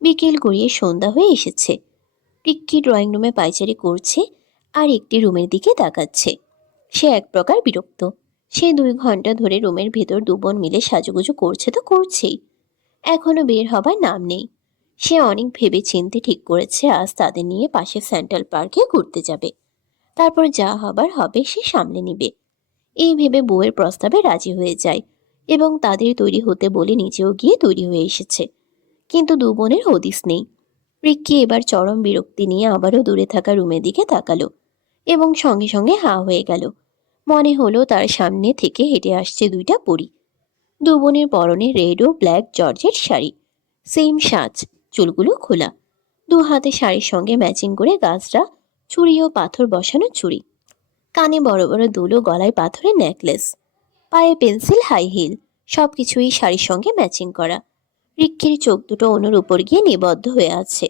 বিকেল গড়িয়ে সন্ধ্যা হয়ে এসেছে। রিক্কি ড্রয়িং রুমে পায়চারি করছে আর একটি রুমের দিকে তাকাচ্ছে। সে এক প্রকার বিরক্ত। সে 2 ঘন্টা ধরে রুমের ভেতর দুবোন মিলে সাজুগুজু করছে তো করছেই, এখনো বের হবার নাম নেই। সে অনেক ভেবে চিন্তে ঠিক করেছে আজ তাদের নিয়ে পাশে সেন্ট্রাল পার্কে ঘুরতে যাবে। তারপর যা হবার হবে সে সামলে নিবে। এই ভেবে বউয়ের প্রস্তাবে রাজি হয়ে যায় এবং তাদের তৈরি হতে বলে নিজেও গিয়ে তৈরি হয়ে এসেছে। কিন্তু দু বোনের হদিস নেই। রিক্কি এবার চরম বিরক্তি নিয়ে আবারও দূরে থাকা রুমের দিকে তাকালো এবং সঙ্গে সঙ্গে হা হয়ে গেল। মনে হলো তার সামনে থেকে হেঁটে আসছে 2টা পরী। দু বোনের পরনে রেড ও ব্ল্যাক জর্জেট শাড়ি, সেম সাজ, চুলগুলো খোলা, 2 হাতে শাড়ির সঙ্গে ম্যাচিং করে গাছরা, চুড়ি ও পাথর বসানো চুড়ি, কানে বড় বড় দুল ও গলায় পাথরের নেকলেস, পায়ে পেন্সিল হাই হিল, সবকিছুই শাড়ির সঙ্গে ম্যাচিং করা। রিক্কির চোখ দুটো অনুর উপর গিয়ে নিবদ্ধ হয়ে আছে,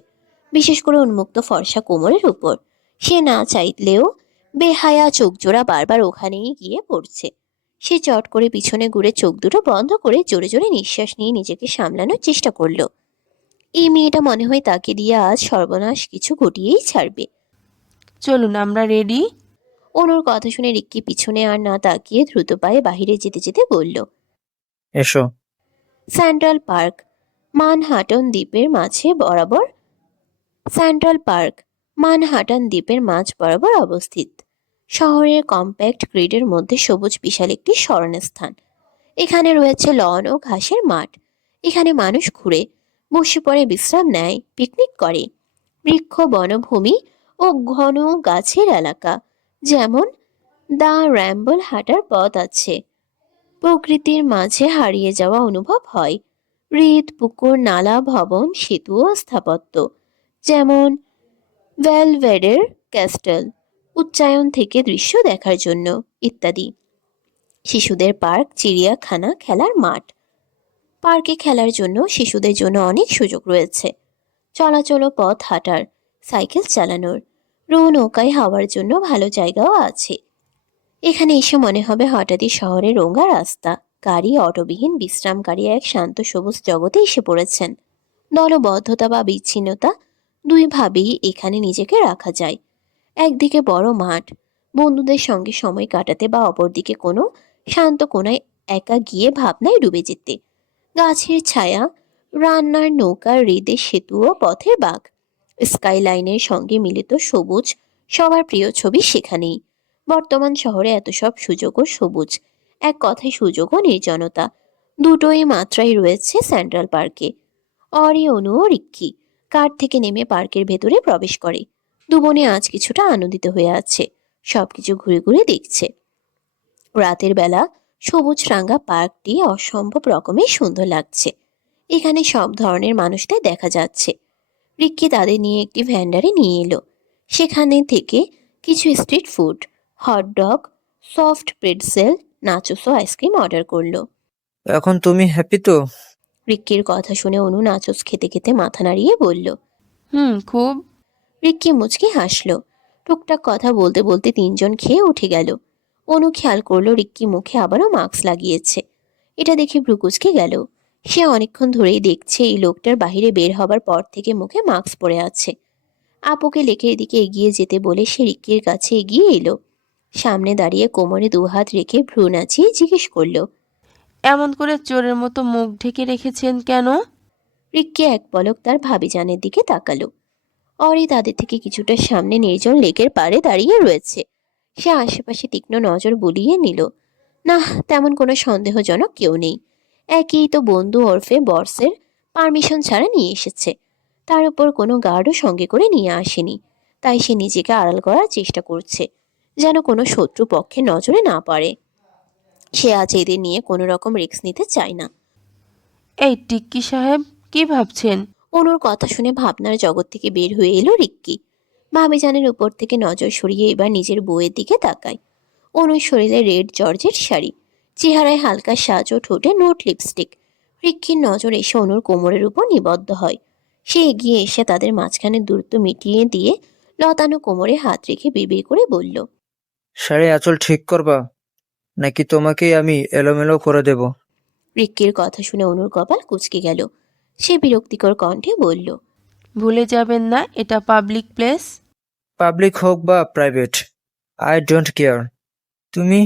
বিশেষ করে উন্মুক্ত ফর্সা কোমরের উপর। সে না চাইলেও বেহায়া চোখ জোড়া বারবার ওখানেই গিয়ে পড়ছে। সে চট করে পিছনে ঘুরে চোখ দুটো বন্ধ করে জোরে জোরে নিঃশ্বাস নিয়ে নিজেকে সামলানোর চেষ্টা করলো। এই মেয়েটা মনে হয় তাকে দিয়ে আজ সর্বনাশ কিছু ঘটিয়েই ছাড়বে। চলুন, আমরা রেডি। অনুর কথা শুনে রিক্কি পিছনে আর না তাকিয়ে দ্রুত পায়ে বাহিরে যেতে যেতে বলল, এসো। সেন্ট্রাল পার্ক মানহাটন দ্বীপের মাঝে বরাবর সেন্ট্রাল পার্ক মানহাটন দ্বীপের মাঝ বরাবর অবস্থিত। শহরের কম্প্যাক্ট গ্রিডের মধ্যে সবুজ বিশাল একটি স্মরণস্থান। এখানে রয়েছে লন ও ঘাসের মাঠ। এখানে মানুষ ঘুরে, বসে পড়ে, বিশ্রাম নেয়, পিকনিক করে। বৃক্ষ, বনভূমি ও ঘন গাছের এলাকা, যেমন দা র্যাম্বল হাঁটার পথ আছে। প্রকৃতির মাঝে হারিয়ে যাওয়া অনুভব হয়। হ্রদ, পুকুর, নালা, ভবন, সেতু ও স্থাপত্য, যেমন ভ্যালভেডের ক্যাস্টেল, উচ্চায়ন থেকে দৃশ্য দেখার জন্য ইত্যাদি। শিশুদের পার্ক, চিড়িয়াখানা, খেলার মাঠ। পার্কে খেলার জন্য শিশুদের জন্য অনেক সুযোগ রয়েছে। চলাচল ও পথ হাঁটার, সাইকেল চালানোর, নৌ নৌকায় হাওয়ার জন্য ভালো জায়গাও আছে। এখানে এসে মনে হবে হঠাৎই শহরের রোঙা রাস্তা, গাড়ি, অটোবিহীন বিশ্রামকারী এক শান্ত সবুজ জগতে এসে পড়েছেন। দলবদ্ধতা বা বিচ্ছিন্নতা দুইভাবেই এখানে নিজেকে রাখা যায়। একদিকে বড় মাঠ, বন্ধুদের সঙ্গে সময় কাটাতে, বা অপরদিকে কোনো শান্ত কোনায় একা গিয়ে ভাবনায় ডুবে যেতে। গাছের ছায়া, রান্নার নৌকা, হ্রদের সেতু ও পথের বাঁক, স্কাইলাইনের সঙ্গে মিলিত সবুজ, সবার প্রিয় ছবি সেখানেই। বর্তমান শহরে এত সব সুযোগ ও সবুজ, এক কথায় সুযোগ ও নির্জনতা, দুটোই মাত্রাই রয়েছে সেন্ট্রাল পার্কে। অরি, অনু ও রিক্কি কার থেকে নেমে পার্কের ভেতরে প্রবেশ করে। দুবনে আজ কিছুটা আনন্দিত হয়ে আছে, সবকিছু ঘুরে ঘুরে দেখছে। রাতের বেলা সবুজ রাঙা পার্কটি অসম্ভব রকমের সুন্দর লাগছে। এখানে সব ধরনের মানুষদের দেখা যাচ্ছে। রিক্কি তাদের নিয়ে একটি ভ্যান্ডারে নিয়ে এলো। সেখানে থেকে কিছু street food, hot dog, soft pretzel, nachos ও আইসক্রিম অর্ডার করলো। এখন তুমি হ্যাপি তো? রিক্কির কথা শুনে অনু নাচোস খেতে খেতে মাথা নাড়িয়ে বলল। খুব। রিক্কি মুচকি হাসলো। টুকটাক কথা বলতে বলতে তিনজন খেয়ে উঠে গেল। অনু খেয়াল করলো রিক্কি মুখে আবারও মাস্ক লাগিয়েছে। এটা দেখে ভ্রুকুচকে গেল। সে অনেকক্ষণ ধরেই দেখছে এই লোকটার বাইরে বের হবার পর থেকে মুখে মাস্ক পরে আছে। আপুকে লেকের দিকে এগিয়ে যেতে বলে সে রিক্কির কাছে এগিয়ে এলো। সামনে দাঁড়িয়ে কোমরে 2 হাত রেখে ভ্রু নাচিয়ে জিজ্ঞেস করলো, এমন করে চোরের মতো মুখ ঢেকে রেখেছেন কেন? রিক্কি এক পলক তার ভাবিজানের দিকে তাকালো। অরি তাদের থেকে কিছুটা সামনে নির্জন লেকের পাড়ে দাঁড়িয়ে রয়েছে। সে আশেপাশে তীক্ষ্ণ নজর বুলিয়ে নিল। না, তেমন কোনো সন্দেহজনক কেউ নেই। একই তো বন্ধু ওরফে বসের পারমিশন ছাড়া নিয়ে এসেছে। তার উপর কোনো গার্ডও সঙ্গে করে নিয়ে আসেনি। তাই সে নিজেকে আড়াল করার চেষ্টা করছে, যেন কোনো শত্রু পক্ষের নজরে না পড়ে। সে আজ এদের নিয়ে কোনো রকম রিস্ক নিতে চায় না। এই টিক্কি সাহেব, কি ভাবছেন? অনুর কথা শুনে ভাবনার জগৎ থেকে বের হয়ে এলো রিক্কি। ভাবিজানের উপর থেকে নজর সরিয়ে এবার নিজের বউয়ের দিকে তাকায়। অনুর শরীরে রেড জর্জেট শাড়ি, চেহারায় হালকা সাজ ও ঠোঁটে নোট লিপস্টিক। রিক্কির নজর এসে অনুর কোমরের উপর নিবদ্ধ হয়। সে এগিয়ে এসে তাদের মাঝখানে দূরত্ব মিটিয়ে দিয়ে লতানো কোমরে হাত রেখে বিড়বিড় করে বলল, শাড়ি আঁচল ঠিক করবা, নাকি তোমাকেই আমি এলোমেলো করে দেব? রিক্কির কথা শুনে অনুর কপাল কুঁচকে গেল। সে বিরক্তিকর কণ্ঠে বলল। ভুলে যাবেন না এটা পাবলিক প্লেস। পাবলিক হোক বা প্রাইভেট, আই ডোন্ট কেয়ার। তুমি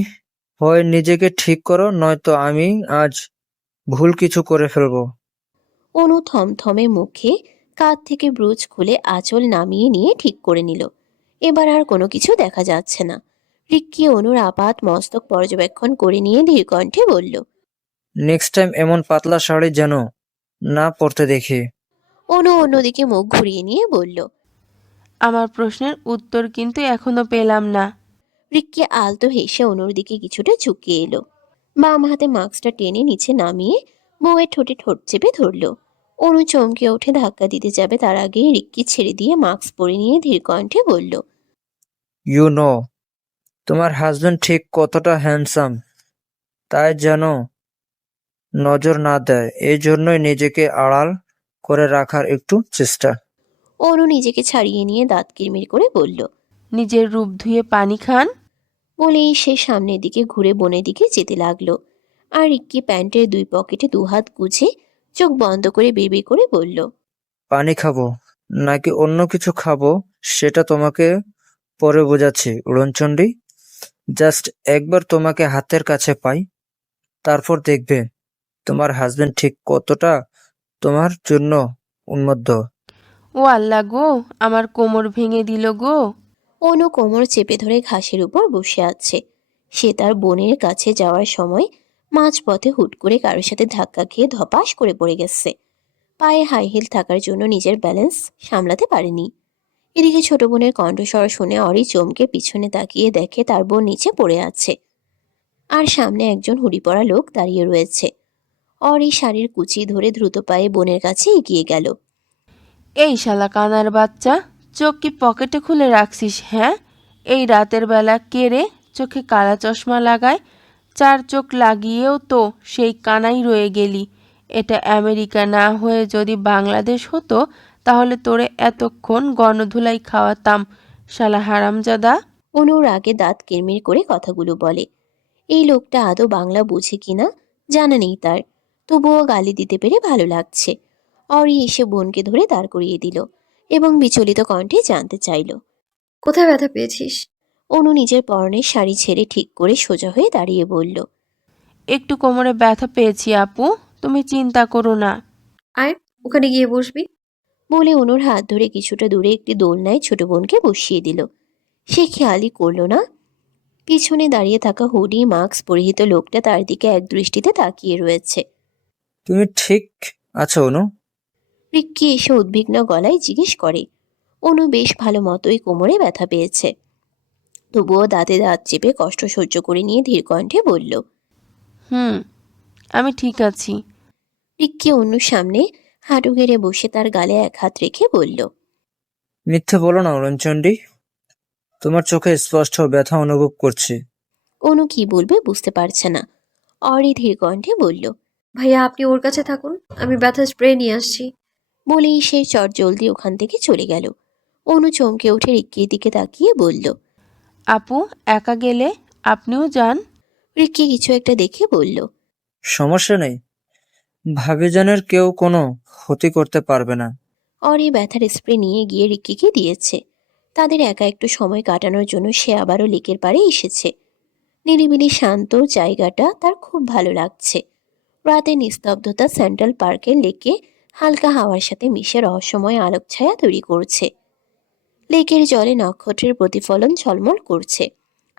হয় নিজেকে ঠিক করো, নয়তো আমি আজ ভুল কিছু করে ফেলবো। অনু থমথমে মুখে কাঁধ থেকে ব্রুজ খুলে আঁচল নামিয়ে নিয়ে ঠিক করে নিল। এবার আর কোনো কিছু দেখা যাচ্ছে না। রিক্কি অনুর আপাত মস্তক পর্যবেক্ষণ করে নিয়ে ধীর কণ্ঠে বলল। নেক্সট টাইম এমন পাতলা শাড়ি যেন না পরতে দেখি। অনু অন্যদিকে মুখ ঘুরিয়ে নিয়ে বলল। আমার প্রশ্নের উত্তর কিন্তু এখনো পেলাম না। রিক্কি আলতো হেসে অনুর দিকে কিছুটা ঝুঁকিয়ে এলো। বাম হাতে মাস্কটা টেনে নিচে নামিয়ে বউয়ের ঠোঁটে ঠোঁট চেপে ধরল। অনু চমকে উঠে ধাক্কা দিতে যাবে, তার আগেই রিক্কি ছেড়ে দিয়ে মাস্ক পরে নিয়ে ধীর কণ্ঠে বলল। ইউ নো, তোমার হাজবেন্ড ঠিক কতটা হ্যান্ডসাম, তাই যেন নজর না দেয়, এই জন্যই নিজেকে আড়াল করে রাখার একটু চেষ্টা। অনু নিজেকে ছাড়িয়ে নিয়ে দাঁত কিরমির করে বলল। নিজের রূপ ধুয়ে পানি খান। বলেই সে সামনের দিকে ঘুরে বনের দিকে যেতে লাগলো। আর রিক্কি প্যান্টের দুই পকেটে দুহাত গুজে চোখ বন্ধ করে বিড়বিড় করে বলল। পানি খাবো নাকি অন্য কিছু খাবো সেটা তোমাকে পরে বোঝাচ্ছি উড়নচণ্ডী। জাস্ট একবার তোমাকে হাতের কাছে পাই, তারপর দেখবে তোমার হাজবেন্ড ঠিক কতটা তোমার জন্য উন্মত্ত। ও আল্লাহ গো, আমার কোমর ভেঙে দিল গো। অনু কোমর চেপে ধরে ঘাসের উপর বসে আছে। সে তার বোনের কাছে যাওয়ার সময় মাঝপথে হুট করে কারোর সাথে ধাক্কা খেয়ে ধপাস করে পড়ে গেছে। পায়ে হাই হিল থাকার জন্য নিজের ব্যালেন্স সামলাতে পারেনি। এদিকে ছোট বোনের কণ্ঠস্বর শুনে অরি চমকে পিছনে তাকিয়ে দেখে তার বোন নিচে পড়ে আছে, আর সামনে একজন হুডি পরা লোক দাঁড়িয়ে রয়েছে। অরি শাড়ির কুচি ধরে দ্রুত পায়ে বোনের কাছে এগিয়ে গেল। এই শালা কানার বাচ্চা, চোখ কি পকেটে খুলে রাখছিস? হ্যাঁ, এই রাতের বেলা কে রে চোখে কালা চশমা লাগায়? 4 চোখ লাগিয়েও তো সেই কানাই রয়ে গেলি। এটা আমেরিকা না হয়ে যদি বাংলাদেশ হতো তাহলে তোরে এতক্ষণ গণধুলাই খাওয়াতাম, শালা হারামজাদা। অনুর আগে দাঁত কিরমির করে কথাগুলো বলে। এই লোকটা আদৌ বাংলা বুঝে কিনা জানা নেই তার, তবুও গালি দিতে পেরে ভালো লাগছে। অরি এসে বোনকে ধরে দাঁড় করিয়ে দিল এবং বিচলিত কণ্ঠে জানতে চাইল। কোথায় ব্যথা পেয়েছিস? অনু নিজের পরনের শাড়ি ছেড়ে ঠিক করে সোজা হয়ে দাঁড়িয়ে বলল। একটু কোমরে ব্যথা পেয়েছি আপু, তুমি চিন্তা করো না। আয়, ওখানে গিয়ে বসবি। বলে অনুর হাত ধরে কিছুটা দূরে একটি দোলনায় ছোট বোনকে বসিয়ে দিল। সে খেয়ালই করল না পিছনে দাঁড়িয়ে থাকা হুডি মাস্ক পরিহিত লোকটা তার দিকে এক দৃষ্টিতে তাকিয়ে রয়েছে। তুমি ঠিক আছো অনু? রিক্কি এসে উদ্বিগ্ন গলায় জিজ্ঞেস করে। অনু বেশ ভালো মতোই কোমরে ব্যথা পেয়েছে, তবুও দাঁতে দাঁত চেপে কষ্ট সহ্য করে নিয়ে ধীর কণ্ঠে বলল। হুম, আমি ঠিক আছি। রিক্কি অনুর সামনে হাঁটু গেড়ে বসে তার গালে এক হাত রেখে বলল। মিথ্যে বলো না উড়নচণ্ডী, তোমার চোখে স্পষ্ট ব্যথা অনুভব করছি। অনু কি বলবে বুঝতে পারছে না। অরি ধীর কণ্ঠে বলল। ভাইয়া, আপনি ওর কাছে থাকুন, আমি ব্যথা স্প্রে নিয়ে আসছি। বলেই সে চট জলদি ওখান থেকে চলে গেল। অনু চমকে উঠে রিক্কির দিকে তাকিয়ে বলল। আপু, একা গেলে আপনিও যান। রিক্কি কিছু একটা দেখে বলল। সমস্যা নেই, ভাবিজানের কেউ কোনো ক্ষতি করতে পারবে না। অরি ব্যথার স্প্রে নিয়ে গিয়ে রিক্কিকে দিয়েছে। তাদের একা একটু সময় কাটানোর জন্য সে আবারও লেকের পাড়ে এসেছে। নিরিবিলি শান্ত জায়গাটা তার খুব ভালো লাগছে। রাতের নিস্তব্ধতা সেন্ট্রাল পার্কের লেকে হালকা হাওয়ার সাথে মিশে রহস্যময় আলোকছায়া তৈরি করছে। লেকের জলে নক্ষত্রের প্রতিফলন ঝলমল করছে,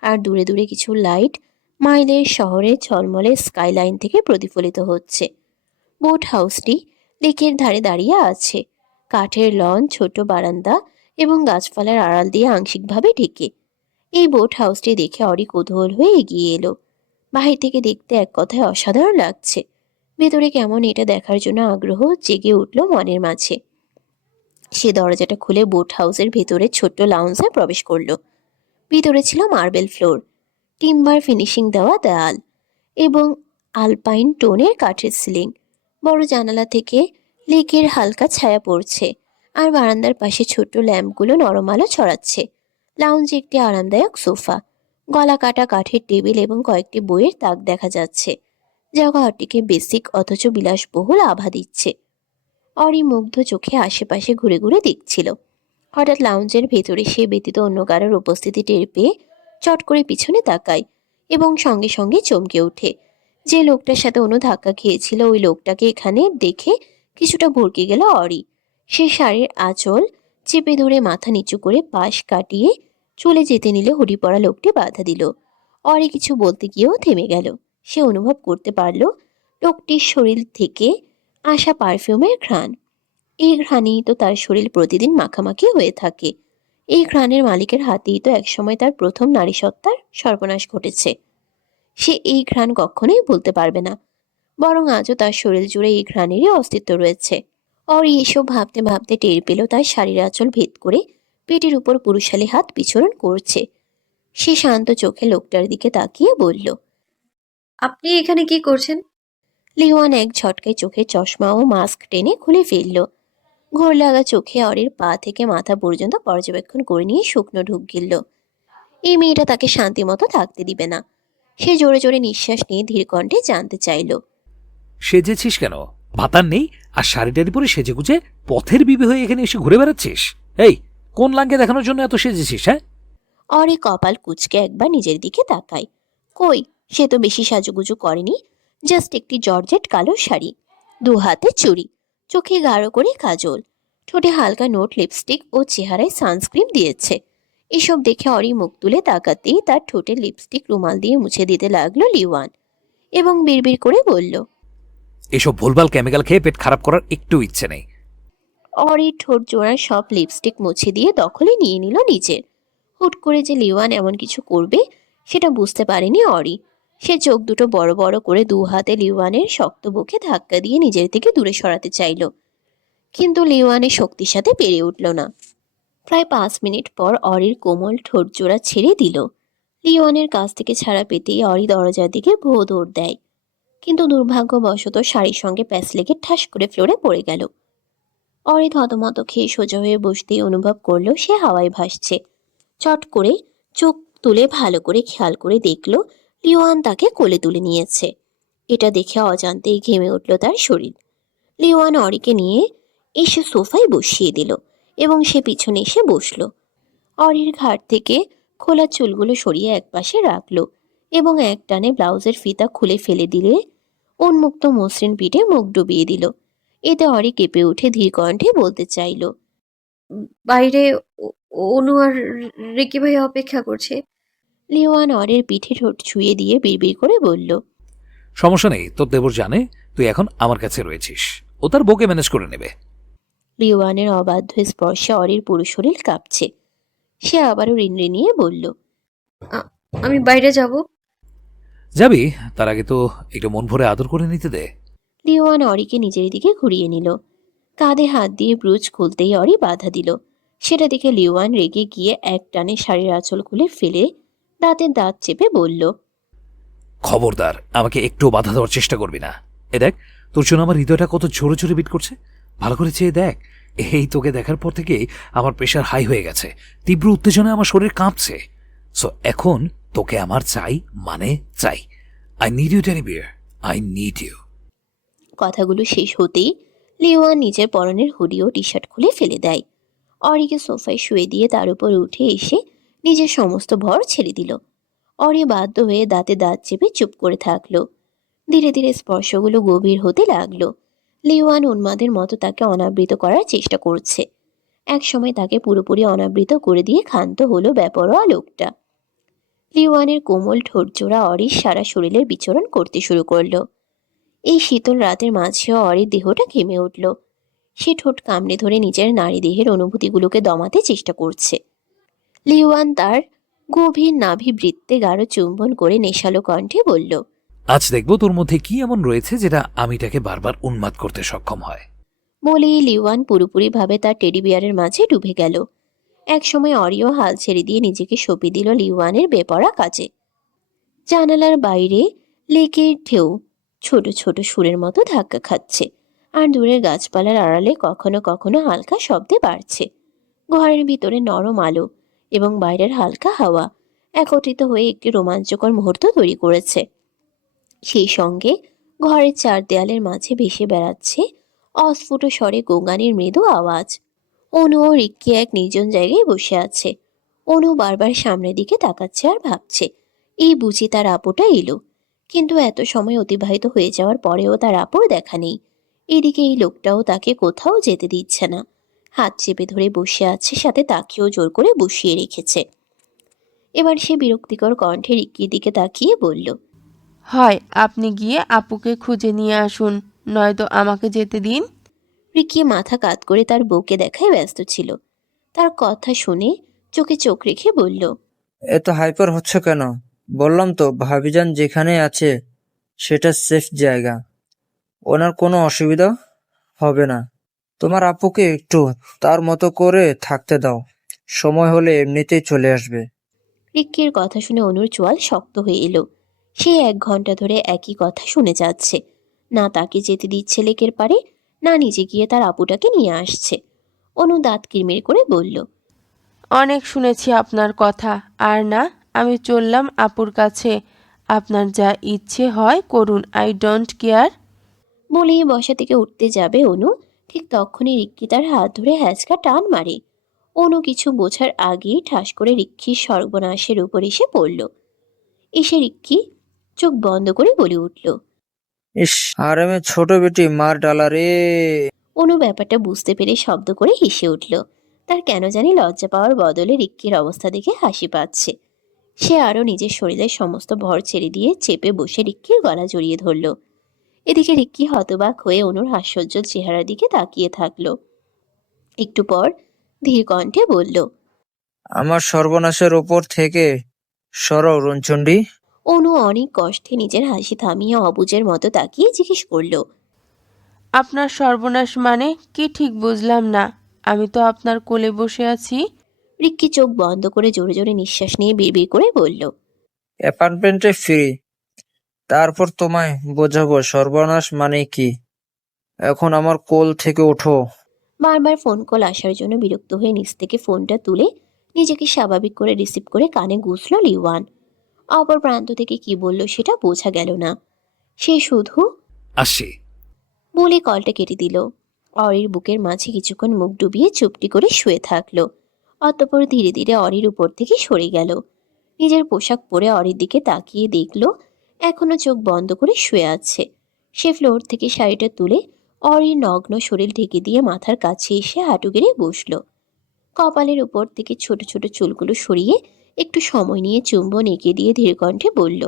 আর দূরে দূরে কিছু লাইট মাইলের শহরের ঝলমলে স্কাইলাইন থেকে প্রতিফলিত হচ্ছে। বোট হাউসটি লেকের ধারে দাঁড়িয়ে আছে, কাঠের লন, ছোট বারান্দা এবং গাছপালার আড়াল দিয়ে আংশিকভাবে ঢেকে। এই বোট হাউসটি দেখে অরি কৌতূহল হয়ে এগিয়ে এলো। বাহির থেকে দেখতে এক কথায় অসাধারণ লাগছে, ভেতরে কেমন এটা দেখার জন্য আগ্রহ জেগে উঠল মনের মাঝে। সে দরজাটা খুলে বোট হাউসের ভেতরে ছোট্ট লাউঞ্জে প্রবেশ করলো। ভিতরে ছিল মার্বেল ফ্লোর, টিম্বার ফিনিশিং দেওয়া দেয়াল এবং আলপাইন টোনের কাঠের সিলিং। বড় জানালা থেকে লেকের হালকা ছায়া পড়ছে, আর বারান্দার পাশে ছোট্ট ল্যাম্পগুলো নরম আলো ছড়াচ্ছে। লাউঞ্জে একটি আরামদায়ক সোফা, গলা কাটা কাঠের টেবিল এবং কয়েকটি বইয়ের তাক দেখা যাচ্ছে, যা ঘরটিকে বেসিক অথচ বিলাসবহুল আভা দিচ্ছে। অরি মুগ্ধ চোখে আশেপাশে ঘুরে ঘুরে দেখছিল। হঠাৎ লাউঞ্জের ভেতরে সে ব্যতীত অন্য কারোর উপস্থিতি টের পেয়ে চট করে পিছনে তাকায় এবং সঙ্গে সঙ্গে চমকে ওঠে। যে লোকটার সাথে অনু ধাক্কা খেয়েছিল ওই লোকটাকে এখানে দেখে কিছুটা ভরকে গেল অরি। সে শাড়ির আঁচল চেপে ধরে মাথা নিচু করে পাশ কাটিয়ে চলে যেতে নিলে হুডি পরা লোকটি বাধা দিল। অরি কিছু বলতে গিয়েও থেমে গেল। সে অনুভব করতে পারল লোকটির শরীর থেকে আসা পারফিউমের ঘ্রাণ। এই ঘ্রাণেই তো তার শরীর প্রতিদিন মাখামাখি হয়ে থাকে। এই ঘ্রাণের মালিকের হাতেই তো একসময় তার প্রথম নারীসত্তার সর্বনাশ ঘটেছে। সে এই ঘ্রাণ কখনোই ভুলতে পারবে না, বরং আজও তার শরীর জুড়ে এই ঘ্রাণেরই অস্তিত্ব রয়েছে। অরি এসব ভাবতে ভাবতে টের পেল তার শাড়ির আঁচল ভেদ করে পেটের উপর পুরুষালী হাত বিচরণ করছে। সে শান্ত চোখে লোকটার দিকে তাকিয়ে বলল, আপনি এখানে কি করছেন? লিওয়ান এক ঝটকায় চোখের চশমা ও মাস্ক টেনে খুলে ফেলল। ঘোর লাগা চোখে অরির পা থেকে মাথা পর্যন্ত পর্যবেক্ষণ করে নিয়ে শুকনো ঢুক গিলল। এই মেয়েটা তাকে শান্তি মতো থাকতে দিবে না। সে জোরে জোরে নিঃশ্বাস নিয়ে ধীর কণ্ঠে জানতে চাইল, সেজেছিস কেন? ভাতার নেই আর শাড়িটারি পরে সেজেগুজে পথের বিবি হয়ে এখানে এসে ঘুরে বেড়াচ্ছিস? এই, কোন লাঙ্গে দেখানোর জন্য এত সেজেছিস? হ্যাঁ, অরি কপাল কুঁচকে একবার নিজের দিকে তাকায়। কই, সে তো বেশি সাজুগুজু করেনি। জাস্ট একটি জর্জেট কালো শাড়ি, দু হাতে চুড়ি, চোখে গাঢ় করে কাজল, ঠোঁটে হালকা নোট লিপস্টিক ও চেহারায় সানস্ক্রিন দিয়েছে। এসব দেখে অরি মুখ তুলে তাকাতেই তার ঠোঁটে লিপস্টিক রুমাল দিয়ে মুছে দিতে লাগলো লিওয়ান এবং বিড়বিড় করে বলল, এসব ভুলভাল কেমিক্যাল খেয়ে পেট খারাপ করার একটু ইচ্ছে নেই। অরি ঠোঁট জোড়ার সব লিপস্টিক মুছে দিয়ে দখলে নিয়ে নিল নিজের। হুট করে যে লিওয়ান এমন কিছু করবে সেটা বুঝতে পারেনি অরি। সে চোখ দুটো বড় বড় করে দু হাতে লিওয়ানের শক্ত বুকে ধাক্কা দিয়ে নিজের থেকে দূরে সরাতে চাইল, কিন্তু লিওয়ানের শক্তির সাথে পেরে উঠল না। প্রায় 5 মিনিট পর অরির কোমল ঠোঁট জোড়া ছেড়ে দিল। লিওয়ানের কাছ থেকে ছাড়া পেতেই অরি দরজার দিকে ভোঁ দৌড় দেয়, কিন্তু দুর্ভাগ্যবশত শাড়ির সঙ্গে প্যাচ লেগে ঠাস করে ফ্লোরে পড়ে গেল। অরি থতমত খেয়ে সোজা হয়ে বসতেই অনুভব করলো সে হাওয়ায় ভাসছে। চট করে চোখ তুলে ভালো করে খেয়াল করে দেখলো লিওয়ান তাকে কোলে তুলে নিয়েছে। এটা দেখে অজান্তেই ঘেমে উঠল তার শরীর। লিওয়ান অরিকে নিয়ে এসে সোফায় বসিয়ে দিল এবং সে পিছনে এসে বসলো। অরির ঘাড় থেকে খোলা চুলগুলো সরিয়ে একপাশে রাখলো এবং এক টানে ব্লাউজের ফিতা খুলে ফেলে দিলে উন্মুক্ত মসৃণ পিঠে মুখ ডুবিয়ে দিল। এতে অরি কেঁপে উঠে ধীর কণ্ঠে বলতে চাইল, বাইরে অনু আর রিকি ভাই অপেক্ষা করছে। লিওয়ান অরির পিঠে ঠোঁট ছুঁয়ে দিয়ে বিড়বিড় করে বলল, সমস্যা নেই, তোর দেবর জানে তুই এখন আমার কাছে রয়েছিস, ও তার বউকে ম্যানেজ করে নেবে। লিওয়ানের অবাধ্য স্পর্শে অরির পুরো শরীর কাঁপছে। সে আবারও রিনরিনিয়ে বলল, আমি বাইরে যাব। যাবি, তার আগে তো একটু মন ভরে আদর করে নিতে দে। লিওয়ান অরিকে নিজের দিকে ঘুরিয়ে নিল। কাঁধে হাত দিয়ে ব্রুজ খুলতেই অরি বাধা দিল। সেটা দেখে লিওয়ান রেগে গিয়ে এক টানে শাড়ির আঁচল খুলে ফেলে দাঁতের দাঁত চেপে বলল, খবরদার, আমাকে একটু বাধা দেওয়ার চেষ্টা করবি না। এ দেখ, তোর জন্য আমার হৃদয়টা কত জোরে জোরে বিট করছে, ভালো করে চেয়ে দেখ। এই তোকে দেখার পর থেকে আমার প্রেশার হাই হয়ে গেছে, তীব্র উত্তেজনায় আমার শরীর কাঁপছে। সো এখন তোকে আমার চাই, মানে চাই। I need you teddy bear, I need you. কথাগুলো শেষ হতেই লিওয়ান নিজের পরনের হুডি ও টি শার্ট খুলে ফেলে দেয়। অরিকে সোফায় শুয়ে দিয়ে তার উপর উঠে এসে নিজের সমস্ত ভর ছেড়ে দিল। অরি বাধ্য হয়ে দাঁতে দাঁত চেপে চুপ করে থাকলো। ধীরে ধীরে স্পর্শগুলো গভীর হতে লাগলো। লিওয়ান উন্মাদের মতো তাকে অনাবৃত করার চেষ্টা করছে। এক সময় তাকে পুরোপুরি অনাবৃত করে দিয়ে ক্ষান্ত হলো বেপরোয়া লোকটা। লিওয়ানের কোমল ঠোঁট জোড়া অরির সারা শরীরের বিচরণ করতে শুরু করলো। এই শীতল রাতের মাঝেও অরির দেহটা ঘেমে উঠল। সে ঠোঁট কামড়ে ধরে নিজের নারী দেহের অনুভূতিগুলোকে দমাতে চেষ্টা করছে। লিওয়ান তার গভীর নাভি বৃত্তে গাঢ় চুম্বন করে নেশালো কণ্ঠে বলল, আজ দেখবো তোর মধ্যে কি এমন রয়েছে যেটা আমিটাকে বারবার উন্মাদ করতে সক্ষম হয়। বলেই লিওয়ান পুরোপুরিভাবে তার টেডি বিয়ারের মাঝে ডুবে গেল। এক সময় অরিও হাল ছেড়ে দিয়ে নিজেকে সঁপে দিল লিওয়ানের বেপরা কাজে। জানালার বাইরে লেকের ঢেউ ছোট ছোট সুরের মতো ধাক্কা খাচ্ছে, আর দূরের গাছপালার আড়ালে কখনো কখনো হালকা শব্দে বাড়ছে। ঘরের ভিতরে নরম আলো এবং বাইরের হালকা হাওয়া একত্রিত হয়ে একটি রোমাঞ্চকর মুহূর্ত তৈরি করেছে। সেই সঙ্গে ঘরের চার দেয়ালের মাঝে ভেসে বেড়াচ্ছে অস্ফুট স্বরে গোঙানির মৃদু আওয়াজ। অনু ও রিক্কি এক নির্জন জায়গায় বসে আছে। অনু বারবার সামনের দিকে তাকাচ্ছে আর ভাবছে, এই বুঝি তার আপুটা এলো। কিন্তু এত সময় অতিবাহিত হয়ে যাওয়ার পরেও তার আপুর দেখা নেই। এদিকে এই লোকটাও তাকে কোথাও যেতে দিচ্ছে না। হাত চেপে ধরে বসে আছে, সাথে তাকেও জোর করে বসিয়ে রেখেছে। এবার সে বিরক্তিকর কণ্ঠে রিক্কির দিকে তাকিয়ে বলল, হয় আপনি গিয়ে আপুকে খুঁজে নিয়ে আসুন, নয়তো আমাকে যেতে দিন। রিক্কি মাথা কাত করে তার বউকে দেখায় ব্যস্ত ছিল। তার কথা শুনে চোখে চোখ রেখে বলল, এত হাইপার হচ্ছ কেন? বললাম তো ভাবিজান যেখানে আছে সেটা সেফ জায়গা, ওনার কোনো অসুবিধা হবে না। তোমার আপুকে একটু তার মতো করে থাকতে দাও, সময় হলে এমনিতেই চলে আসবে। রিক্কির কথা শুনে অনুর চোয়াল শক্ত হয়ে এলো। সে 1 ঘন্টা ধরে একই কথা শুনে যাচ্ছে। না তাকে যেতে দিচ্ছে লেকের পারে, না নিজে গিয়ে তার আপুটাকে নিয়ে আসছে। অনু দাঁত কিরমির করে বলল, অনেক শুনেছি আপনার কথা, আর না, আমি চললাম আপুর কাছে। আপনার যা ইচ্ছে হয় করুন, আই ডোন্ট কেয়ার। বলেই বসা থেকে উঠতে যাবে অনু, ঠিক তখনই রিক্কি তার হাত ধরে হ্যাঁচকা টান মারে। অনু কিছু বোঝার আগেই ঠাস করে রিক্কির সর্বনাশের উপর এসে পড়ল। এসে রিক্কি চোখ বন্ধ করে বলে উঠল। ইস, আরামে ছোট বেটি মার ডালা রে। অনু ব্যাপারটা বুঝতে পেরে শব্দ করে হেসে উঠল। তার কেন জানি লজ্জা পাওয়ার বদলে রিক্কির অবস্থা দেখে হাসি পাচ্ছে। সে আরো নিজের শরীরের সমস্ত ভর ছেড়ে দিয়ে চেপে বসে রিক্কির গলা জড়িয়ে ধরল। এদিকে রিক্কি হতবাক হয়ে অনুর হাস্যোজ্জ্বল চেহারার দিকে তাকিয়ে থাকলো। একটু পর ধীর কণ্ঠে বলল, আমার সর্বনাশের ওপর থেকে সরো রুনচণ্ডী। অনু অনেক কষ্টে নিজের হাসি থামিয়ে অবুঝের মতো তাকিয়ে জিজ্ঞেস করলো, আপনার সর্বনাশ মানে কি ঠিক বুঝলাম না। আমি তো আপনার কোলে বসে আছি। রিক্কি চোখ বন্ধ করে জোরে জোরে নিঃশ্বাস নিয়ে বিড়বিড় করে বলল, অ্যাপার্টমেন্টে ফিরি, তারপর তোমায় বোঝাবো সর্বনাশ মানে কি। এখন আমার কোল থেকে ওঠো। বারবার ফোন কল আসার জন্য বিরক্ত হয়ে নিচ থেকে ফোনটা তুলে নিজেকে স্বাভাবিক করে রিসিভ করে কানে গুছল লিওয়ান। অপর প্রান্ত থেকে কি বলল সেটা বোঝা গেল না। সে শুধু আসছি। বলে কলটা কেটে দিল। অরির বুকের মাঝে কিছুক্ষণ মুখ ডুবিয়ে চুপটি করে শুয়ে থাকলো। অতঃপর ধীরে ধীরে অরির উপর থেকে সরে গেল। নিজের পোশাক পরে অরির দিকে তাকিয়ে দেখলো এখনো চোখ বন্ধ করে শুয়ে আছে। সে ফ্লোর থেকে শাড়িটা তুলে অরির নগ্ন শরীর ঢেকে দিয়ে মাথার কাছে এসে হাঁটু গেড়ে বসলো। কপালের উপর থেকে ছোট ছোট চুলগুলো সরিয়ে একটু সময় নিয়ে চুম্বন এঁকে দিয়ে ধীর কণ্ঠে বলল,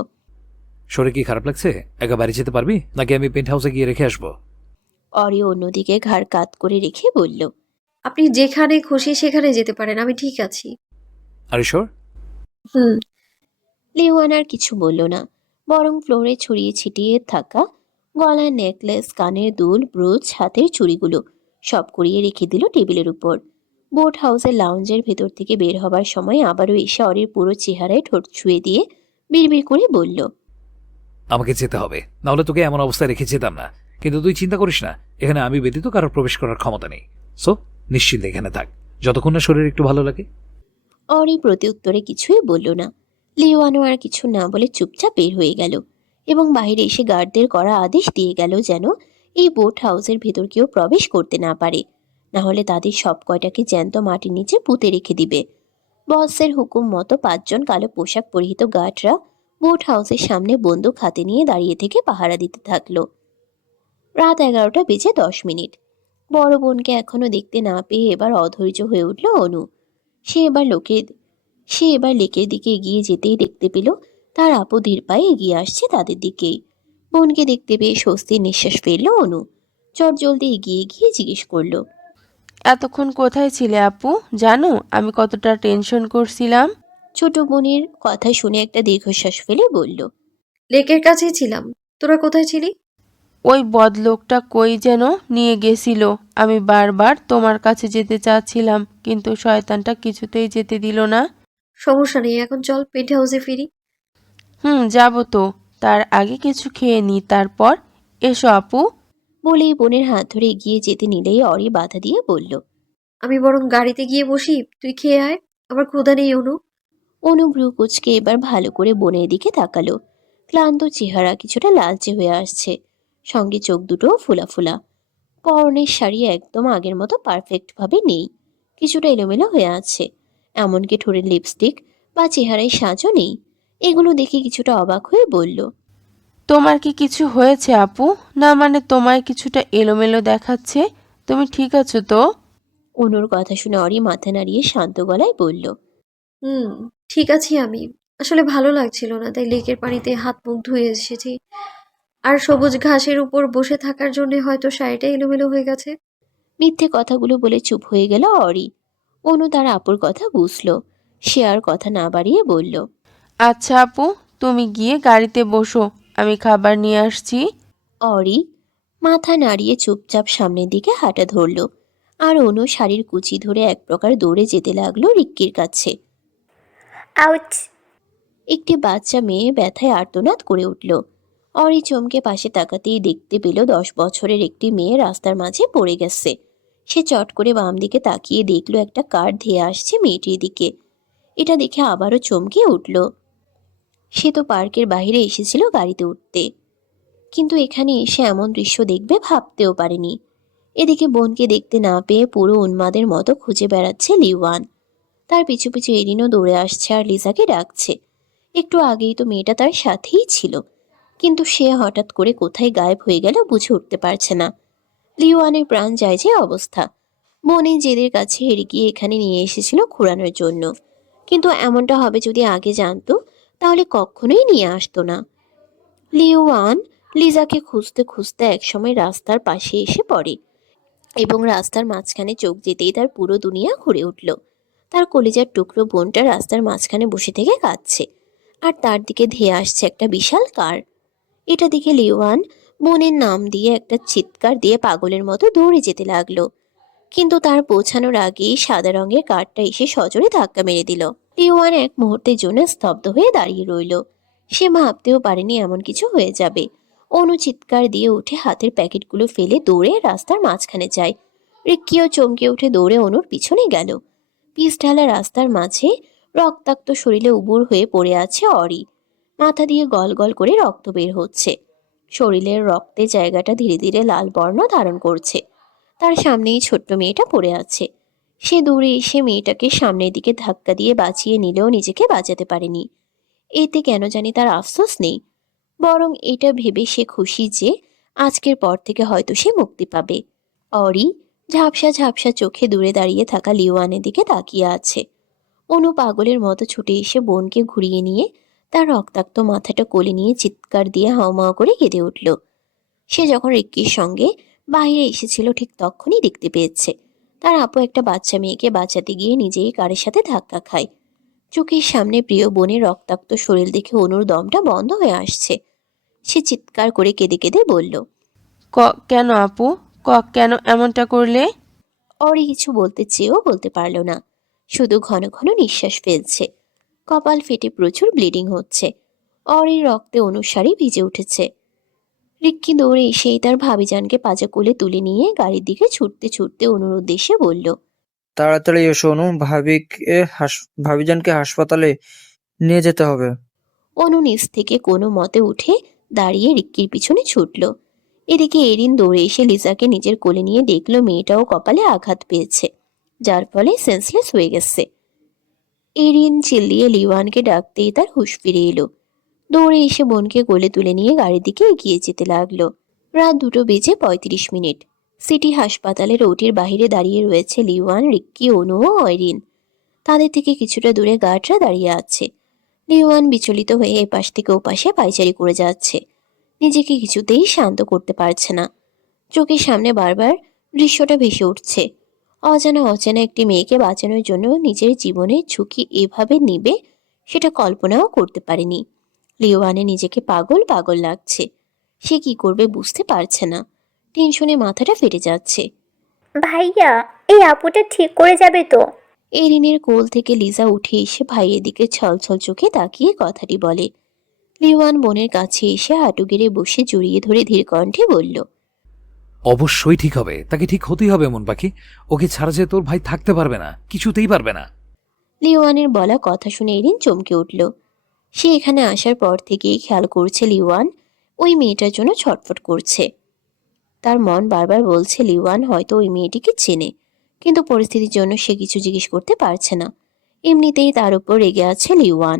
শরীর কি খারাপ লাগছে? একা বাড়ি যেতে পারবি, নাকি আমি পেন্ট হাউসে গিয়ে রেখে আসবো? অরি অন্যদিকে ঘাড় কাত করে রেখে বলল, আপনি যেখানে খুশি সেখানে যেতে পারেন, আমি ঠিক আছি। আর ঈশ্বর। হুম। লিওয়ান আর কিছু বলল না, বরং ফ্লোরে ছড়িয়ে ছিটিয়ে থাকা গলার নেকলেস, কানের দুল, ব্রুচ, হাতের চুড়িগুলো সব করিয়ে রেখে দিল টেবিলের উপর। বোট হাউসের লাউঞ্জের ভেতর থেকে বের হবার সময় আবারও এসে অরির পুরো চেহারায় ঠোঁট ছুঁয়ে দিয়ে বিড়বিড় করে বলল, আমাকে যেতে হবে, নাহলে তোকে এমন অবস্থায় রেখে যেতাম না। কিন্তু তুই চিন্তা করিস না, এখানে আমি ব্যতীত কারোর প্রবেশ করার ক্ষমতা নেই। সো নিশ্চিন্তে এখানে থাক, যতক্ষণ না শরীর একটু ভালো লাগে। অরি প্রতি উত্তরে কিছুই বলল না। লিওয়ানো আর কিছু না বলে চুপচাপ বের হয়ে গেল এবং বাইরে এসে গার্ডদের করা আদেশ দিয়ে গেল যেন এই বোট হাউসের ভেতর কেউ প্রবেশ করতে না পারে, না হলে তাদের সব কয়টাকে জ্যান্ত মাটির নিচে পুঁতে রেখে দিবে। বসের হুকুম মতো 5 জন কালো পোশাক পরিহিত গার্ডরা বোট হাউসের সামনে বন্দুক হাতে নিয়ে দাঁড়িয়ে থেকে পাহারা দিতে থাকলো। রাত 11টা বেজে 10 মিনিট। বড় বোনকে এখনো দেখতে না পেয়ে এবার অধৈর্য হয়ে উঠল অনু। সে এবার লোকের সে এবার লেকের দিকে এগিয়ে যেতেই দেখতে পেল তার আপু ধীর পায়ে এগিয়ে আসছে তাদের দিকেই। বোনকে দেখতে পেয়ে স্বস্তির নিঃশ্বাস ফেলল অনু। চটজলদি এগিয়ে গিয়ে জিজ্ঞেস করলো, এতক্ষণ কোথায় ছিলে আপু? জানো আমি কতটা টেনশন করছিলাম। ছোট বোনের কথা শুনে একটা দীর্ঘশ্বাস ফেলে বলল, লেকের কাছেই ছিলাম। তোরা কোথায় ছিলি? ওই বদলোকটা কই যেন নিয়ে গেছিল। আমি বারবার তোমার কাছে যেতে চাচ্ছিলাম, কিন্তু শয়তানটা কিছুতেই যেতে দিল না। সমস্যা নেই, এখন চল পেন্ট হাউসে ফিরি। যাবো তো। তার আগে কিছু খেয়ে নি, তারপর। এসো আপু। বলেই বোনের হাত ধরে এগিয়ে যেতে নিলেই অরি বাধা দিয়ে বলল, আমি বরং গাড়িতে গিয়ে বসি, তুই খেয়ে আয়। আমার ক্ষুধা নেই অনু। অনু ভ্রু কুচকে এবার ভালো করে বোনের দিকে তাকালো। ক্লান্ত চেহারা কিছুটা লালচে হয়ে আসছে, সঙ্গে চোখ দুটো ফোলা ফোলা। পরনের শাড়ি একদম আগের মতো পারফেক্টভাবে নেই, কিছুটা এলোমেলো হয়ে আছে। এমনকি ঠোঁটের লিপস্টিক বা চেহারায় সাজও নেই। এগুলো দেখে কিছুটা অবাক হয়ে বলল, তোমার কি কিছু হয়েছে আপু? না মানে তোমায় কিছুটা এলোমেলো দেখাচ্ছে। তুমি ঠিক আছো তো? অনুর কথা শুনে অরি মাথা নাড়িয়ে শান্ত গলায় বলল, হুম, ঠিক আছি আমি। আসলে ভালো লাগছিল না, তাই লেকের পানিতে হাত মুখ ধুয়ে এসেছি। আর সবুজ ঘাসের উপর বসে থাকার জন্য হয়তো শাড়িটা এলোমেলো হয়ে গেছে। মিথ্যে কথাগুলো বলে চুপ হয়ে গেল অরি। অনু তার আপুর কথা বুঝলো। সে আর কথা না বাড়িয়ে বলল, আচ্ছা আপু, তুমি গিয়ে গাড়িতে বসো, আমি খাবার নিয়ে আসছি। অরি মাথা নাড়িয়ে চুপচাপ সামনের দিকে হাঁটা ধরল। আর অনু শাড়ির কুচি ধরে এক প্রকার দৌড়ে যেতে লাগলো রিক্কির কাছে। আউচ! একটি বাচ্চা মেয়ে ব্যথায় আর্তনাদ করে উঠল। অরি চমকে পাশে তাকাতেই দেখতে পেল 10 বছরের একটি মেয়ে রাস্তার মাঝে পড়ে গেছে। সে চট করে বাম দিকে তাকিয়ে দেখলো একটা কার ধেয়ে আসছে মেয়েটির দিকে। এটা দেখে আবারও চমকে উঠল। সে তো পার্কের বাইরে এসেছিল গাড়িতে উঠতে, কিন্তু এখানে এসে এমন দৃশ্য দেখবে ভাবতেও পারেনি। এদিকে বোনকে দেখতে না পেয়ে পুরো উন্মাদের মতো খুঁজে বেড়াচ্ছে লিওয়ান। তার পিছু পিছু এরিনও দৌড়ে আসছে আর লিসাকে ডাকছে। একটু আগেই তো মেয়েটা তার সাথেই ছিল, কিন্তু সে হঠাৎ করে কোথায় গায়েব হয়ে গেল বুঝে উঠতে পারছে না। লিওয়ানের প্রাণ যায় যে অবস্থা। মনে জেদের কাছে হেরে গিয়ে এখানে নিয়ে এসেছিল ঘোরানোর জন্য, কিন্তু এমনটা হবে যদি আগে জানতো তাহলে কখনোই নিয়ে আসতো না। লিওয়ান লিজাকে খুঁজতে খুঁজতে একসময় রাস্তার পাশে এসে পড়ে এবং রাস্তার মাঝখানে চোখ যেতেই তার পুরো দুনিয়া ঘুরে উঠল। তার কলিজার টুকরো বোনটা রাস্তার মাঝখানে বসে থেকে কাঁদছে, আর তার দিকে ধেয়ে আসছে একটা বিশাল কার। এটা দেখে লিওয়ান বোনের নাম দিয়ে একটা চিৎকার দিয়ে পাগলের মতো দৌড়ে যেতে লাগলো। কিন্তু তার পৌঁছানোর আগেই সাদা রঙের কারটা এসে সজোরে ধাক্কা মেরে দিল। লিওয়ান এক মুহূর্তের জন্য স্তব্ধ হয়ে দাঁড়িয়ে রইল। সে ভাবতেও পারেনি এমন কিছু হয়ে যাবে। অনু চিৎকার দিয়ে উঠে হাতের প্যাকেটগুলো ফেলে দৌড়ে রাস্তার মাঝখানে যায়। রিক্কিও চমকে উঠে দৌড়ে অনুর পিছনে গেল। পিচ ঢালা রাস্তার মাঝে রক্তাক্ত শরীরে উবুর হয়ে পড়ে আছে অরি। মাথা দিয়ে গল গল করে রক্ত বের হচ্ছে। শরীরের রক্তে জায়গাটা ধীরে ধীরে লাল বর্ণ ধারণ করছে। তার সামনেই ছোট্ট মেয়েটা পড়ে আছে। সে দৌড়ে এসে মেয়েটাকে সামনের দিকে ধাক্কা দিয়ে বাঁচিয়ে নিলেও নিজেকে বাঁচাতে পারেনি। এতে কেন জানি তার আফসোস নেই, বরং এটা ভেবে সে খুশি যে আজকের পর থেকে হয়তো সে মুক্তি পাবে। অরি ঝাপসা ঝাপসা চোখে দূরে দাঁড়িয়ে থাকা লিওয়ানের দিকে তাকিয়ে আছে। অনু পাগলের মতো ছুটে এসে বোনকে ঘুরিয়ে নিয়ে তার রক্তাক্ত মাথাটা কোলে নিয়ে চিৎকার দিয়ে হাওমাও করে কেঁদে উঠল। সে যখন রিক্কির সঙ্গে বাইরে এসেছিল ঠিক তখনই দেখতে পেয়েছে তার আপু একটা বাচ্চা মেয়েকে বাঁচাতে গিয়ে নিজেই কারের সাথে ধাক্কা খায়। চোখের সামনে প্রিয় বোনের রক্তাক্ত শরীর দেখে অনুর দমটা বন্ধ হয়ে আসছে। সে চিৎকার করে কেঁদে কেঁদে বলল, কেন আপু? কেন এমনটা করলে? অরি কিছু বলতে চেয়েও বলতে পারল না, শুধু ঘন ঘন নিঃশ্বাস ফেলছে। কপাল ফেটে প্রচুর ব্লিডিং হচ্ছে। অরির রক্তে অনুর শাড়ি ভিজে উঠেছে। রিক্কি দৌড়ে এসেই তার ভাবিজানকে পাজা কোলে তুলে নিয়ে গাড়ির দিকে ছুটতে ছুটতে অনুর উদ্দেশ্যে বলল, তাড়াতাড়ি এসো অনু, ভাবিজানকে হাসপাতালে নিয়ে যেতে হবে। অনু নিচ থেকে কোনো মতে উঠে দাঁড়িয়ে রিক্কির পিছনে ছুটল। এদিকে এরিন দৌড়ে এসে লিজাকে নিজের কোলে নিয়ে দেখলো মেয়েটাও কপালে আঘাত পেয়েছে, যার ফলে সেন্সলেস হয়ে গেছে। এরিন চিল্লিয়ে লিওয়ানকে ডাকতেই তার হুঁশ ফিরে এলো। দৌড়ে এসে বোনকে কোলে তুলে নিয়ে গাড়ির দিকে এগিয়ে যেতে লাগলো। রাত 2:35। সিটি হাসপাতালের ওটির বাইরে দাঁড়িয়ে রয়েছে লিওয়ান, রিক্কি, অনু ও অয়রিন। তাদের থেকে কিছুটা দূরে গার্ডরা দাঁড়িয়ে আছে। লিওয়ান বিচলিত হয়ে এপাশ থেকে ওপাশে পায়চারি করে যাচ্ছে। নিজেকে কিছুতেই শান্ত করতে পারছে না। চোখের সামনে বারবার দৃশ্যটা ভেসে উঠছে। অজানা অচেনা একটি মেয়েকে বাঁচানোর জন্য নিজের জীবনের ঝুঁকি এভাবে নিবে সেটা কল্পনাও করতে পারেনি। লিওয়ানে নিজেকে পাগল পাগল লাগছে। সে কি করবে বুঝতে পারছে না। টেনশনে মাথাটা ফেটে যাচ্ছে। ভাইয়া, এই আপুটা ঠিক করে যাবে তো? এরিনের কোল থেকে লিজা উঠে এসে ভাইয়ের দিকে ছলছল চোখে তাকিয়ে কথাটি বলে। লিওয়ান বোনের কাছে এসে হাঁটু গেড়ে বসে জড়িয়ে ধরে ধীর কণ্ঠে বলল, অবশ্যই ঠিক হবে, তাকে ঠিক হতেই হবে মন পাখি। ওকে ছাড়া যে তোর ভাই থাকতে পারবে না, কিছুতেই পারবে না। লিওয়ানের বলা কথা শুনে এরিন চমকে উঠল। সে এখানে আসার পর থেকেই খেয়াল করছে লিওয়ান ওই মেয়েটার জন্য ছটফট করছে। তার মন বারবার বলছে লিওয়ান হয়তো ওই মেয়েটিকে চেনে, কিন্তু পরিস্থিতির জন্য সে কিছু জিজ্ঞেস করতে পারছে না। এমনিতেই তার উপর রেগে আছে লিওয়ান।